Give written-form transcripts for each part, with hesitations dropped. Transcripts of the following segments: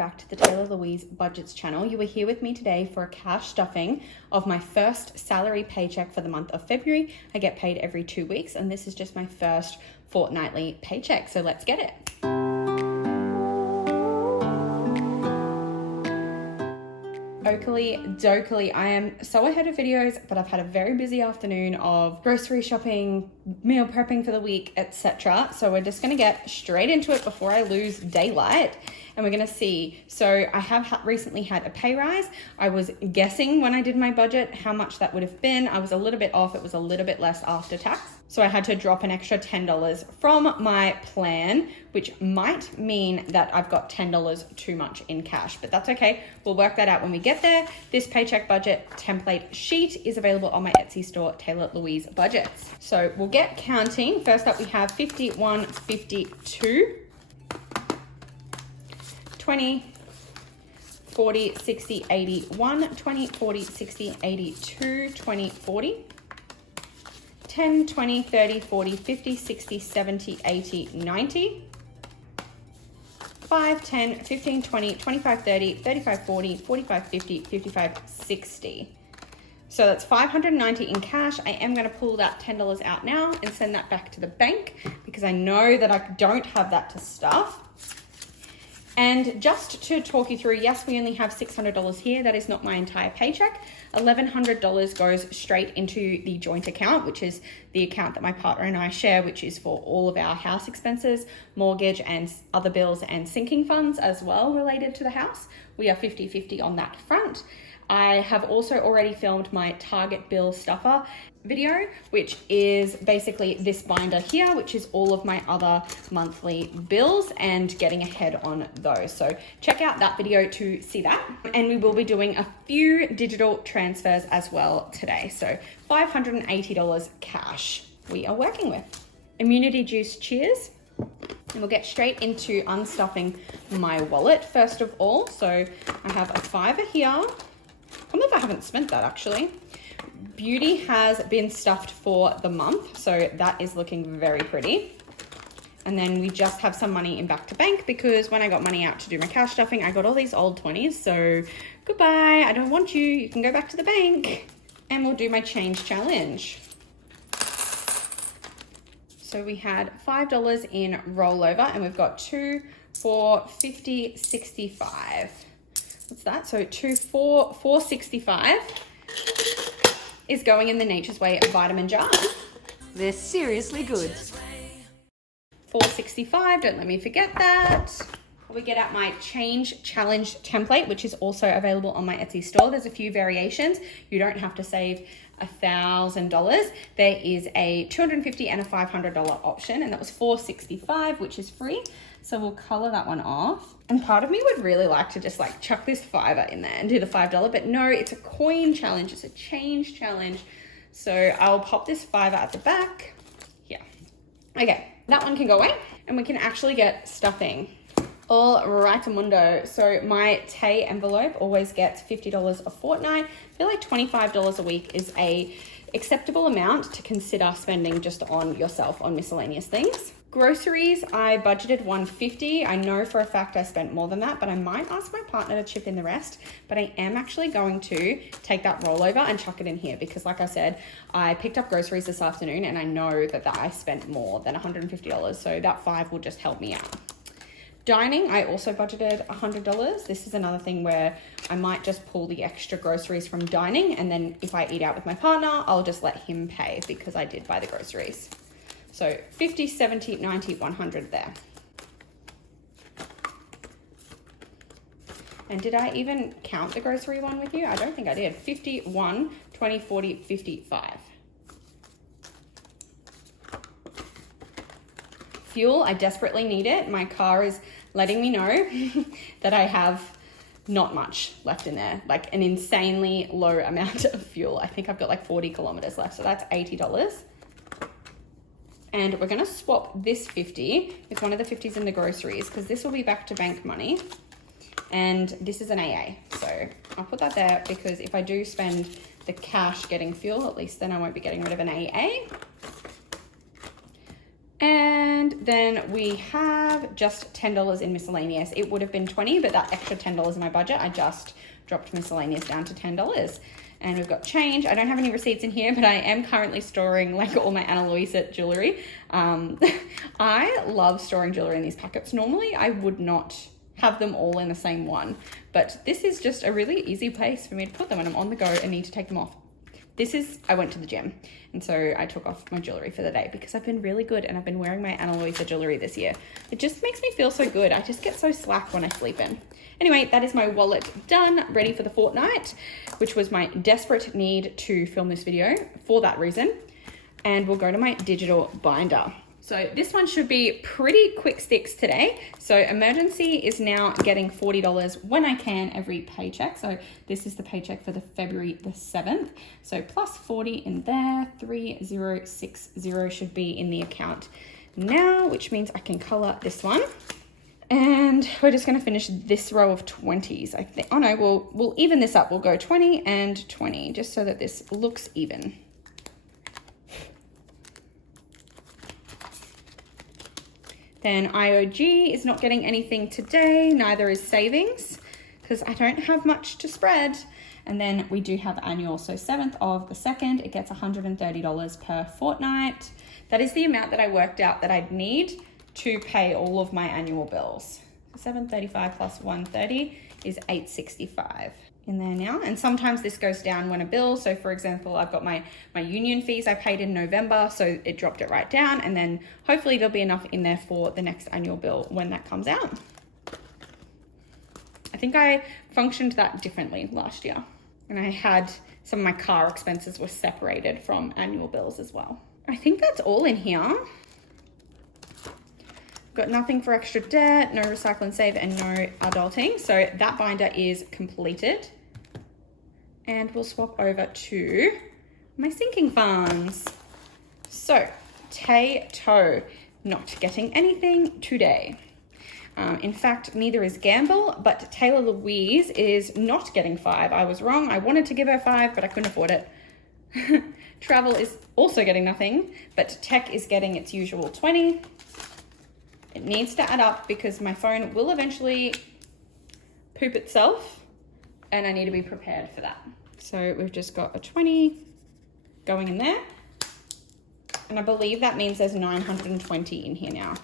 back to the Taylah Louise Budgets channel. You are here with me today for a cash stuffing of my first salary paycheck for the month of February. I get paid every 2 weeks and this is just my first fortnightly paycheck, so let's get it. Oakley dokely, I am so ahead of videos, but I've had a very busy afternoon of grocery shopping, meal prepping for the week, etc. So we're just gonna get straight into it before I lose daylight, and we're gonna see. So I have recently had a pay rise. I was guessing when I did my budget how much that would have been. I was a little bit off. It was a little bit less after tax. So I had to drop an extra $10 from my plan, which might mean that I've got $10 too much in cash, but that's okay. We'll work that out when we get there. This paycheck budget template sheet is available on my Etsy store, Taylah Louise Budgets. So we'll get counting. First up, we have 51, 52, 20, 40, 60, 81, 20, 40, 60, 82, 20, 40. 10, 20, 30, 40, 50, 60, 70, 80, 90. 5, 10, 15, 20, 25, 30, 35, 40, 45, 50, 55, 60. So that's 590 in cash. I am going to pull that $10 out now and send that back to the bank because I know that I don't have that to stuff. And just to talk you through, yes, we only have $600 here. That is not my entire paycheck. $1,100 goes straight into the joint account, which is the account that my partner and I share, which is for all of our house expenses, mortgage and other bills and sinking funds as well related to the house. We are 50-50 on that front. I have also already filmed my target bill stuffer video, which is basically this binder here, which is all of my other monthly bills and getting ahead on those. So check out that video to see that. And we will be doing a few digital transfers as well today. So $580 cash we are working with. Immunity juice, cheers. And we'll get straight into unstuffing my wallet first of all. So I have a $5 here. I don't know if I haven't spent that actually. Beauty has been stuffed for the month, so that is looking very pretty. And then we just have some money in back to bank because when I got money out to do my cash stuffing, I got all these old 20s. So goodbye, I don't want you. You can go back to the bank. And we'll do my change challenge. So we had $5 in rollover and we've got 2, 4, 50, 65. What's that? So 465 is going in the Nature's Way vitamin jar. They're seriously good. 465, don't let me forget that. We get out my change challenge template, which is also available on my Etsy store. There's a few variations. You don't have to save $1,000. There is a $250 and a $500 option, and that was $465, which is free. So we'll color that one off. And part of me would really like to just like chuck this $5 in there and do the $5, but no, it's a coin challenge. It's a change challenge. So I'll pop this $5 at the back. Yeah. Okay, that one can go away and we can actually get stuffing. All right, Mundo. So my Tay envelope always gets $50 a fortnight. I feel like $25 a week is a acceptable amount to consider spending just on yourself on miscellaneous things. Groceries, I budgeted $150. I know for a fact I spent more than that, but I might ask my partner to chip in the rest. But I am actually going to take that rollover and chuck it in here because like I said, I picked up groceries this afternoon and I know that I spent more than $150. So that $5 will just help me out. Dining, I also budgeted $100. This is another thing where I might just pull the extra groceries from dining, and then if I eat out with my partner, I'll just let him pay because I did buy the groceries. So 50, 70, 90, 100 there. And did I even count the grocery one with you? I don't think I did. 51, 20, 40, 55. Fuel, I desperately need it. My car is letting me know that I have not much left in there, like an insanely low amount of fuel. I think I've got like 40 kilometers left, so that's $80. And we're gonna swap this 50 with one of the 50s in the groceries because this will be back to bank money. And this is an AA, so I'll put that there because if I do spend the cash getting fuel, at least then I won't be getting rid of an AA. And And then we have just $10 in miscellaneous. It would have been 20, but that extra $10 in my budget, I just dropped miscellaneous down to $10. And we've got change. I don't have any receipts in here, but I am currently storing like all my Taylah Louise jewelry. I love storing jewelry in these packets. Normally I would not have them all in the same one, but this is just a really easy place for me to put them when I'm on the go and need to take them off. I went to the gym, and so I took off my jewelry for the day because I've been really good and I've been wearing my Taylah Louise jewelry this year. It just makes me feel so good. I just get so slack when I sleep in. Anyway, that is my wallet done, ready for the fortnight, which was my desperate need to film this video for that reason. And we'll go to my digital binder. So this one should be pretty quick sticks today. So emergency is now getting $40 when I can every paycheck. So this is the paycheck for the February the 7th. So plus 40 in there, 3060 should be in the account now, which means I can color this one. And we're just gonna finish this row of 20s, I think. Oh no, we'll even this up. We'll go 20 and 20, just so that this looks even. Then IOG is not getting anything today, neither is savings, because I don't have much to spread. And then we do have annual, so 7th of the 2nd, it gets $130 per fortnight. That is the amount that I worked out that I'd need to pay all of my annual bills. So $735 plus $130 is $865 in there now. And sometimes this goes down when a bill, so for example, I've got my union fees I paid in November, so it dropped it right down, and then hopefully there'll be enough in there for the next annual bill when that comes out. I think I functioned that differently last year, and I had some of my car expenses were separated from annual bills as well. I think that's all in here. Got nothing for extra debt, no recycle and save, and no adulting. So that binder is completed. And we'll swap over to my sinking funds. So Tay-to, not getting anything today. In fact, neither is Gamble, but Taylah Louise is not getting 5. I was wrong. I wanted to give her 5, but I couldn't afford it. Travel is also getting nothing, but Tech is getting its usual 20. It needs to add up because my phone will eventually poop itself, and I need to be prepared for that. So we've just got a 20 going in there, and I believe that means there's 920 in here now.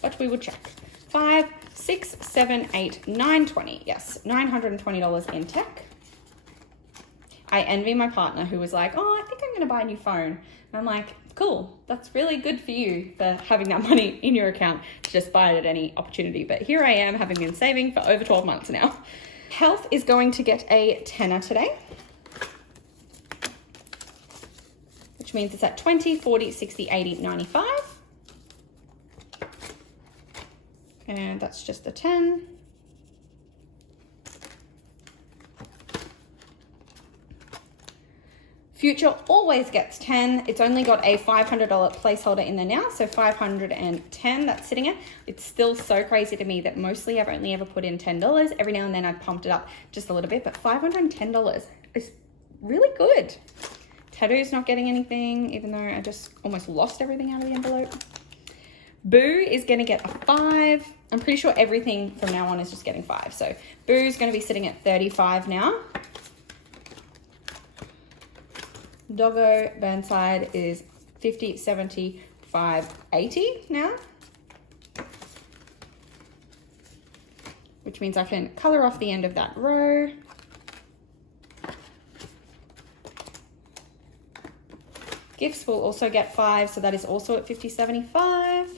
But we will check. 5, 6, 7, 8, 920. Yes, $920 in tech. I envy my partner who was like, oh, I think I'm gonna buy a new phone. And I'm like, cool, that's really good for you for having that money in your account to just buy it at any opportunity. But here I am, having been saving for over 12 months now. Health is going to get a tenner today, which means it's at 20, 40, 60, 80, 95. And that's just a 10. Future always gets 10. It's only got a $500 placeholder in there now, so 510 that's sitting at. It's still so crazy to me that mostly I've only ever put in $10. Every now and then I've pumped it up just a little bit, but $510 is really good. Tattoo's not getting anything, even though I just almost lost everything out of the envelope. Boo is gonna get a 5. I'm pretty sure everything from now on is just getting 5. So Boo's gonna be sitting at 35 now. Doggo Burnside is 50, 75, 80 now. Which means I can color off the end of that row. Gifts will also get 5, so that is also at 50, 75.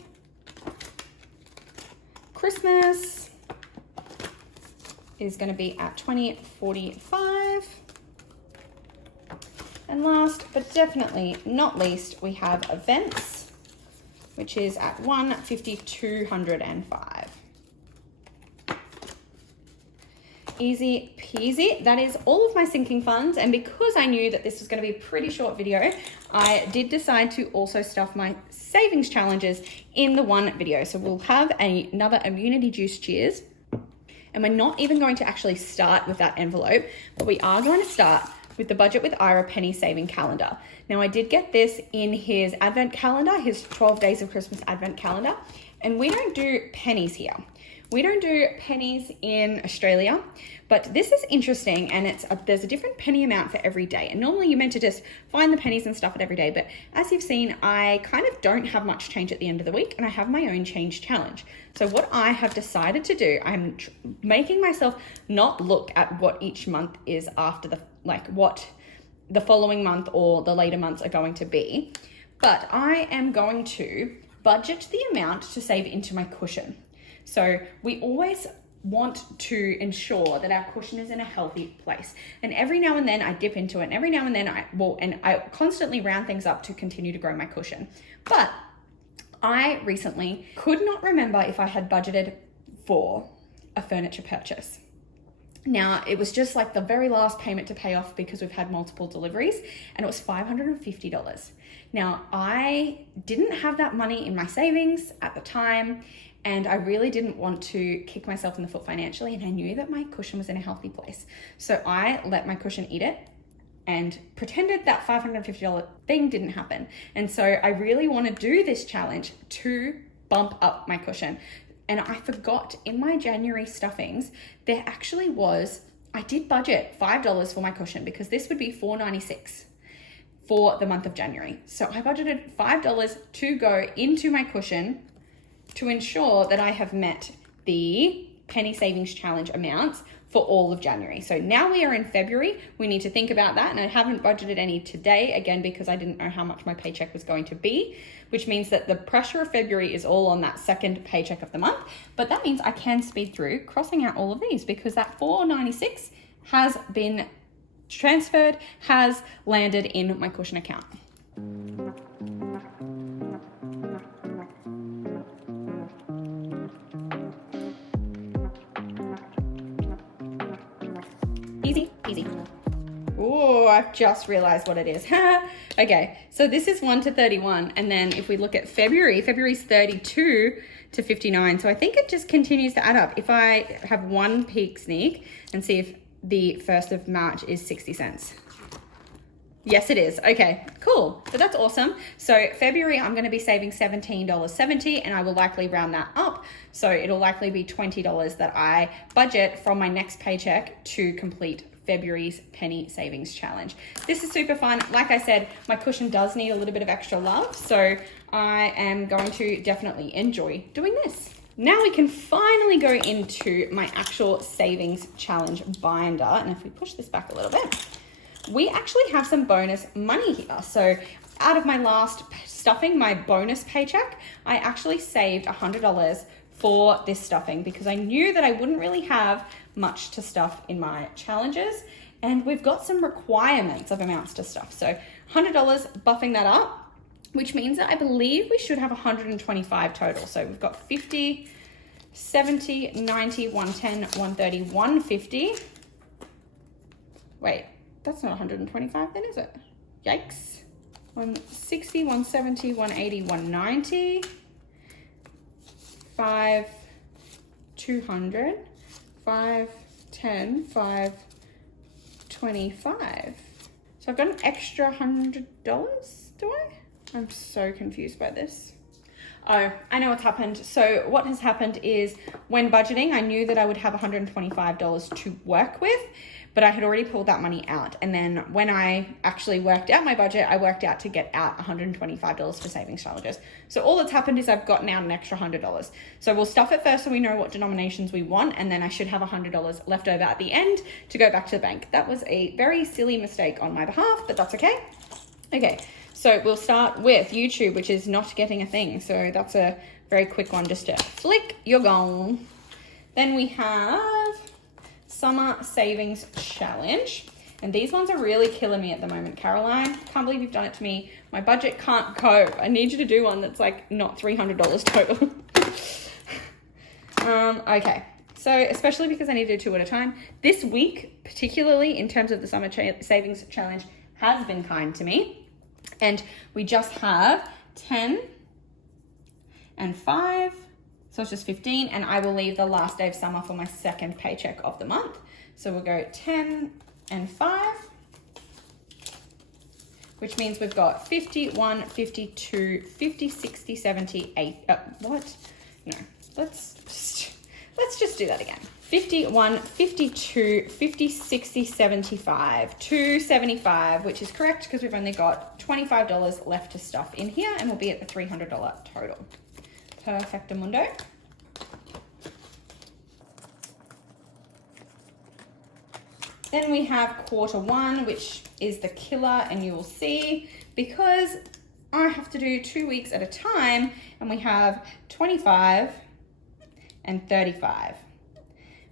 Christmas is going to be at 20, 45. And last but definitely not least, we have events, which is at 150, 205. Easy peasy. That is all of my sinking funds, and because I knew that this was going to be a pretty short video, I did decide to also stuff my savings challenges in the one video. So we'll have another immunity juice cheers, and we're not even going to actually start with that envelope, but we are going to start with the Budget with Ira penny saving calendar. Now, I did get this in his advent calendar, his 12 days of Christmas advent calendar, and we don't do pennies here. We don't do pennies in Australia, but this is interesting, and there's a different penny amount for every day. And normally you're meant to just find the pennies and stuff at every day, but as you've seen, I kind of don't have much change at the end of the week, and I have my own change challenge. So what I have decided to do, I'm making myself not look at what each month is after what the following month or the later months are going to be, but I am going to budget the amount to save into my cushion. So we always want to ensure that our cushion is in a healthy place. And every now and then I dip into it, and every now and then I constantly round things up to continue to grow my cushion. But I recently could not remember if I had budgeted for a furniture purchase. Now, it was just like the very last payment to pay off because we've had multiple deliveries, and it was $550. Now, I didn't have that money in my savings at the time, and I really didn't want to kick myself in the foot financially, and I knew that my cushion was in a healthy place. So I let my cushion eat it and pretended that $550 thing didn't happen. And so I really want to do this challenge to bump up my cushion. And I forgot in my January stuffings, there actually was, I did budget $5 for my cushion because this would be $4.96 for the month of January. So I budgeted $5 to go into my cushion to ensure that I have met the penny savings challenge amounts for all of January. So now we are in February, we need to think about that. And I haven't budgeted any today, again, because I didn't know how much my paycheck was going to be, which means that the pressure of February is all on that second paycheck of the month. But that means I can speed through crossing out all of these because that $4.96 has been transferred, has landed in my cushion account. Easy, easy. Oh, I've just realized what it is. Okay, so this is 1 to 31. And then if we look at February's 32 to 59. So I think it just continues to add up. If I have one peek sneak and see if the 1st of March is 60 cents. Yes, it is. Okay, cool. So that's awesome. So February, I'm going to be saving $17.70, and I will likely round that up. So it'll likely be $20 that I budget from my next paycheck to complete February's penny savings challenge. This is super fun. Like I said, my cushion does need a little bit of extra love. So I am going to definitely enjoy doing this. Now we can finally go into my actual savings challenge binder. And if we push this back a little bit, we actually have some bonus money here. So out of my last stuffing, my bonus paycheck, I actually saved $100 for this stuffing because I knew that I wouldn't really have much to stuff in my challenges. And we've got some requirements of amounts to stuff. So $100, buffing that up, which means that I believe we should have 125 total. So we've got 50, 70, 90, 110, 130, 150. Wait. That's not 125 then, is it? Yikes. 160, 170, 180, 190, 5, 200, 5, 10, 5, 25. So I've got an extra $100, do I? I'm so confused by this. Oh, I know what's happened. So what has happened is when budgeting, I knew that I would have $125 to work with, but I had already pulled that money out. And then when I actually worked out my budget, I worked out to get out $125 for savings challenges. So all that's happened is I've gotten out an extra $100. So we'll stuff it first so we know what denominations we want, and then I should have $100 left over at the end to go back to the bank. That was a very silly mistake on my behalf, but that's okay. Okay, so we'll start with YouTube, which is not getting a thing. So that's a very quick one, just to flick, you're gone. Then we have Summer Savings Challenge. And these ones are really killing me at the moment, Caroline. Can't believe you've done it to me. My budget can't cope. I need you to do one that's like not $300 total. Okay, so especially because I need to do 2 at a time. This week, particularly in terms of the Summer Savings Challenge, has been kind to me. And we just have 10 and 5. So it's just 15, and I will leave the last day of summer for my second paycheck of the month. So we'll go 10 and 5. which means we've got 51, 52, 50, 60, 70, 80, what? No, let's just do that again. 51, 52, 50, 60, 75, 275, which is correct because we've only got $25 left to stuff in here and we'll be at the $300 total. Perfectamundo. Then we have quarter one, which is the killer, and you will see because I have to do 2 weeks at a time, and we have 25 and 35,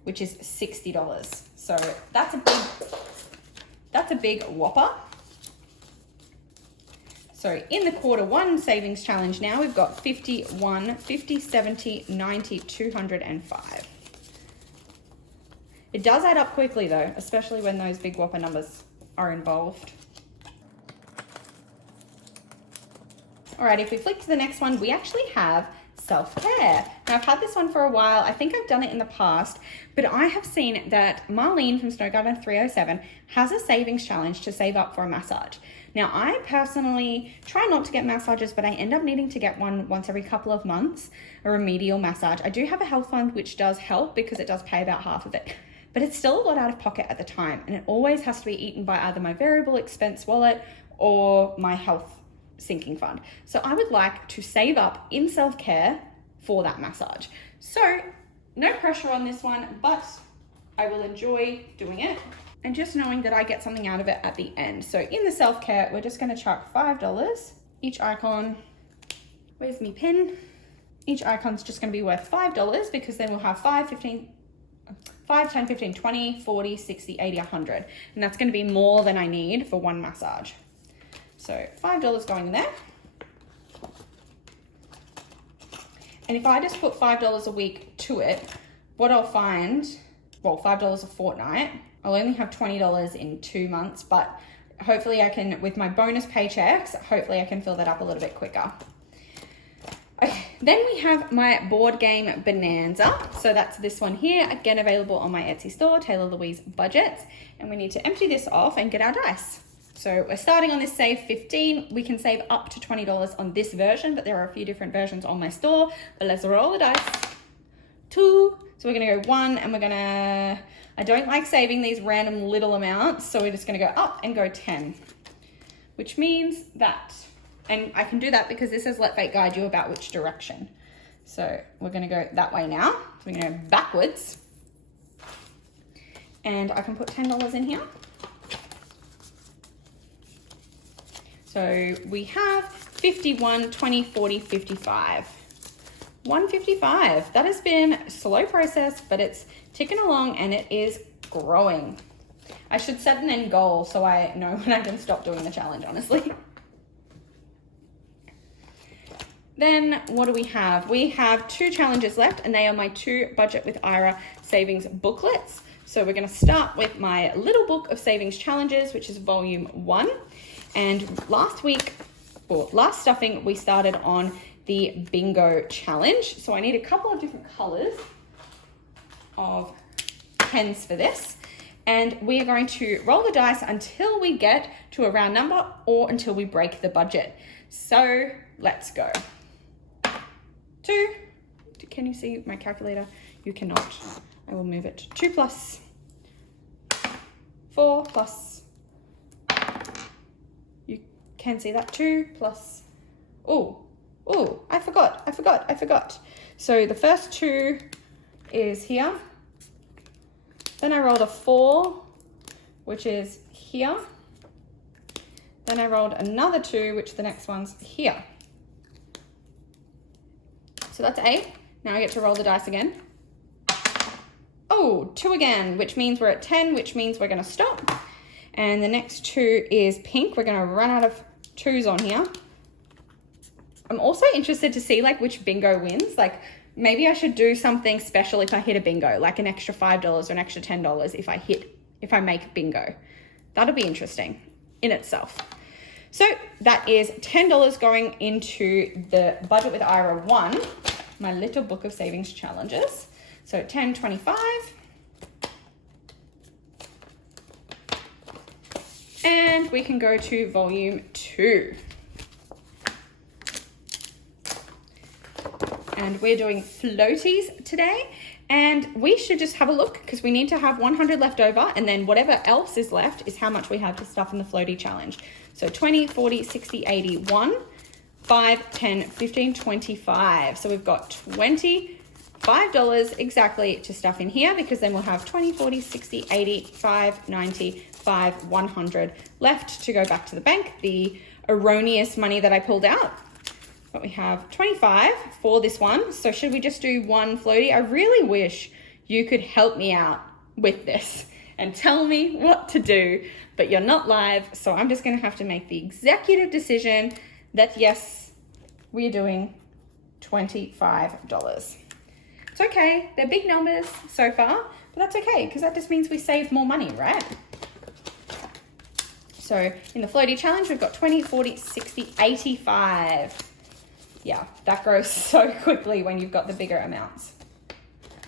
which is $60. So that's a big whopper. So in the quarter one savings challenge now, we've got 51, 50, 70, 90, 205. It does add up quickly though, especially when those big whopper numbers are involved. All right, if we flick to the next one, we actually have self-care. Now I've had this one for a while. I think I've done it in the past, but I have seen that Marlene from Snow Garden 307 has a savings challenge to save up for a massage. Now I personally try not to get massages, but I end up needing to get one once every couple of months, a remedial massage. I do have a health fund, which does help because it does pay about half of it, but it's still a lot out of pocket at the time. And it always has to be eaten by either my variable expense wallet or my health sinking fund. So I would like to save up in self-care for that massage. So no pressure on this one, but I will enjoy doing it and just knowing that I get something out of it at the end. So in the self-care, we're just going to chuck $5 each icon. Where's me pin? Each icon's just going to be worth $5 because then we'll have 5, 10, 15, 20, 40, 60, 80, 100. And that's going to be more than I need for one massage. So $5 going there. And if I just put $5 a week to it, what I'll find, well, $5 a fortnight, I'll only have $20 in 2 months, but hopefully I can, with my bonus paychecks, hopefully I can fill that up a little bit quicker. Okay, then we have my board game bonanza. So that's this one here, again available on my Etsy store, Taylah Louise Budgets. And we need to empty this off and get our dice. So we're starting on this save 15. We can save up to $20 on this version, but there are a few different versions on my store. But let's roll the dice. 2. So we're gonna go 1 and we're gonna, I don't like saving these random little amounts. So we're just gonna go up and go 10, which means that, and I can do that because this says let fate guide you about which direction. So we're gonna go that way now. So we're gonna go backwards. And I can put $10 in here. So we have 51, 20, 40, 55. 155. That has been a slow process, but it's ticking along and it is growing. I should set an end goal so I know when I can stop doing the challenge, honestly. Then what do we have? We have 2 challenges left and they are my 2 Budget with Ira savings booklets. So we're gonna start with my little book of savings challenges, which is volume 1. And last week, or last stuffing, we started on the bingo challenge. So I need a couple of different colors of pens for this. And we are going to roll the dice until we get to a round number or until we break the budget. So let's go. 2. Can you see my calculator? You cannot. I will move it. 2 plus 4 plus, you can see that, 2 plus, oh, I forgot. So the first 2 is here. Then I rolled a 4, which is here. Then I rolled another 2, which the next one's here. So that's 8. Now I get to roll the dice again. Oh, 2 again, which means we're at 10, which means we're gonna stop. And the next 2 is pink. We're gonna run out of 2s on here. I'm also interested to see like which bingo wins. Like maybe I should do something special if I hit a bingo, like an extra $5 or an extra $10 if I make bingo. That'll be interesting in itself. So that is $10 going into the Budget with Ira 1, my little book of savings challenges. So 10, 25. And and we can go to volume 2. And we're doing floaties today, and we should just have a look because we need to have 100 left over, and then whatever else is left is how much we have to stuff in the floaty challenge. So 20, 40, 60, 80, 1, 5, 10, 15, 25. So we've got $25 exactly to stuff in here, because then we'll have 20, 40, 60, 80, 5, 90, 5, 100 left to go back to the bank, the erroneous money that I pulled out. But we have 25 for this one. So should we just do one floaty? I really wish you could help me out with this and tell me what to do, but you're not live, so I'm just gonna have to make the executive decision that yes, we're doing $25. It's okay, they're big numbers so far, but that's okay, because that just means we save more money, right? So in the floaty challenge, we've got 20, 40, 60, 85. Yeah, that grows so quickly when you've got the bigger amounts.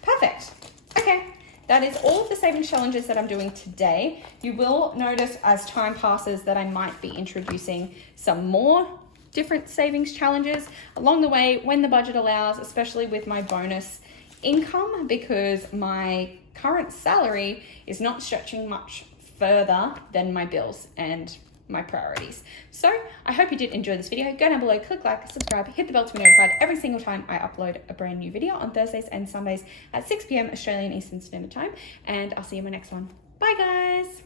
Perfect. Okay, that is all of the savings challenges that I'm doing today. You will notice as time passes that I might be introducing some more different savings challenges along the way when the budget allows, especially with my bonus income, because my current salary is not stretching much further than my bills and my priorities. So I hope you did enjoy this video. Go down below, click like, subscribe, hit the bell to be notified every single time I upload a brand new video on Thursdays and Sundays at 6 p.m. Australian Eastern Standard Time. And I'll see you in my next one. Bye guys.